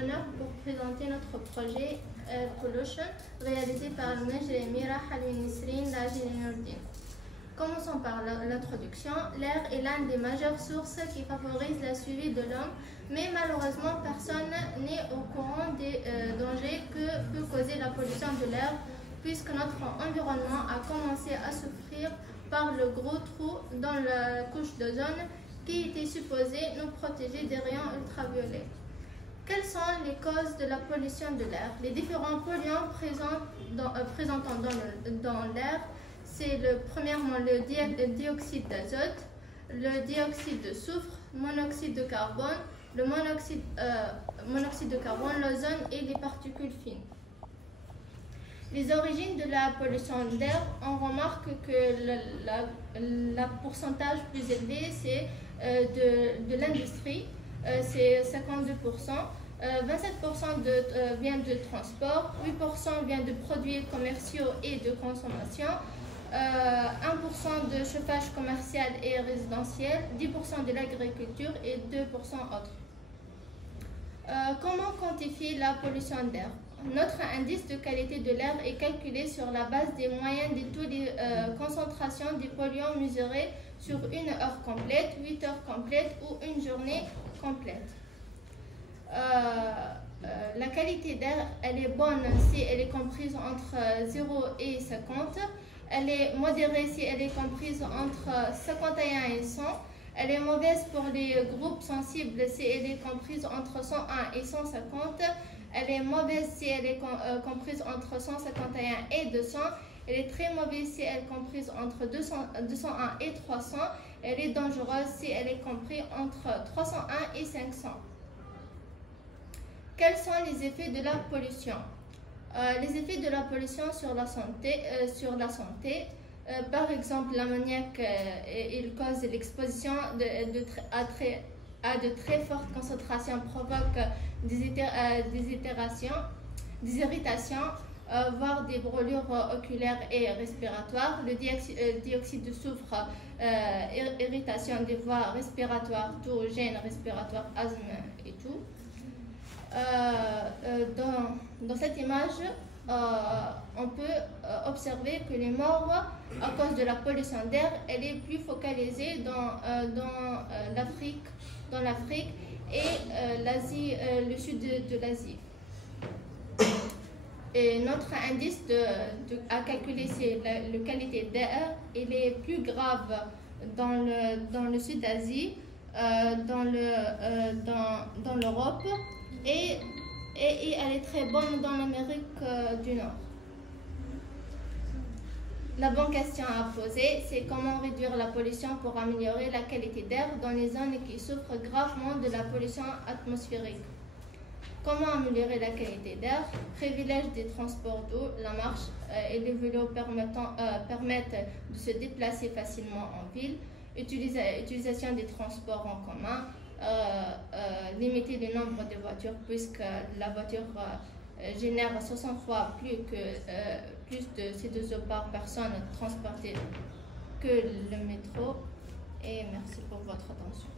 l'honneur pour présenter notre projet Pollution, réalisé par le Mejremira Halwin Nisrin Lajil Nurdin. Commençons par l'introduction. L'air est l'une des majeures sources qui favorise la survie de l'homme, mais malheureusement personne n'est au courant des dangers que peut causer la pollution de l'air, puisque notre environnement a commencé à souffrir par le gros trou dans la couche d'ozone qui était supposé nous protéger des rayons ultraviolets. Quelles sont les causes de la pollution de l'air? Les différents polluants présentant dans l'air, c'est premièrement le dioxyde d'azote, le dioxyde de soufre, monoxyde de carbone, le monoxyde de carbone, l'ozone et les particules fines. Les origines de la pollution d'air, on remarque que le pourcentage plus élevé, c'est de l'industrie, c'est 52%, 27% vient de transport, 8% vient de produits commerciaux et de consommation, 1% de chauffage commercial et résidentiel, 10% de l'agriculture et 2% autres. Comment quantifier la pollution d'air? Notre indice de qualité de l'air est calculé sur la base des moyennes de taux de concentration des polluants mesurés sur une heure complète, 8 heures complètes ou une journée complète. La qualité d'air, elle est bonne si elle est comprise entre 0 et 50. Elle est modérée si elle est comprise entre 51 et 100. Elle est mauvaise pour les groupes sensibles si elle est comprise entre 101 et 150. Elle est mauvaise si elle est comprise entre 151 et 200. Elle est très mauvaise si elle est comprise entre 201 et 300. Elle est dangereuse si elle est comprise entre 301 et 500. Quels sont les effets de la pollution? Les effets de la pollution sur la santé, par exemple l'ammoniac, il cause l'exposition à de très fortes concentrations, provoque des irritations, voire des brûlures oculaires et respiratoires. Le dioxyde de soufre, irritation des voies respiratoires, tout gène respiratoire, asthme et tout. Dans cette image, on peut observer que les morts à cause de la pollution d'air, elle est plus focalisée dans l'Afrique et l'Asie, le sud de l'Asie. Et notre indice à calculer, c'est la qualité d'air. Il est plus grave dans le sud d'Asie, dans l'Europe. Et elle est très bonne dans l'Amérique du Nord. La bonne question à poser, c'est comment réduire la pollution pour améliorer la qualité d'air dans les zones qui souffrent gravement de la pollution atmosphérique. Comment améliorer la qualité d'air? Privilège des transports d'eau, la marche et les vélos permettent de se déplacer facilement en ville. Utilisation des transports en commun. Limiter le nombre de voitures, puisque la voiture génère 60 fois plus de CO2 par personne transportée que le métro. Et merci pour votre attention.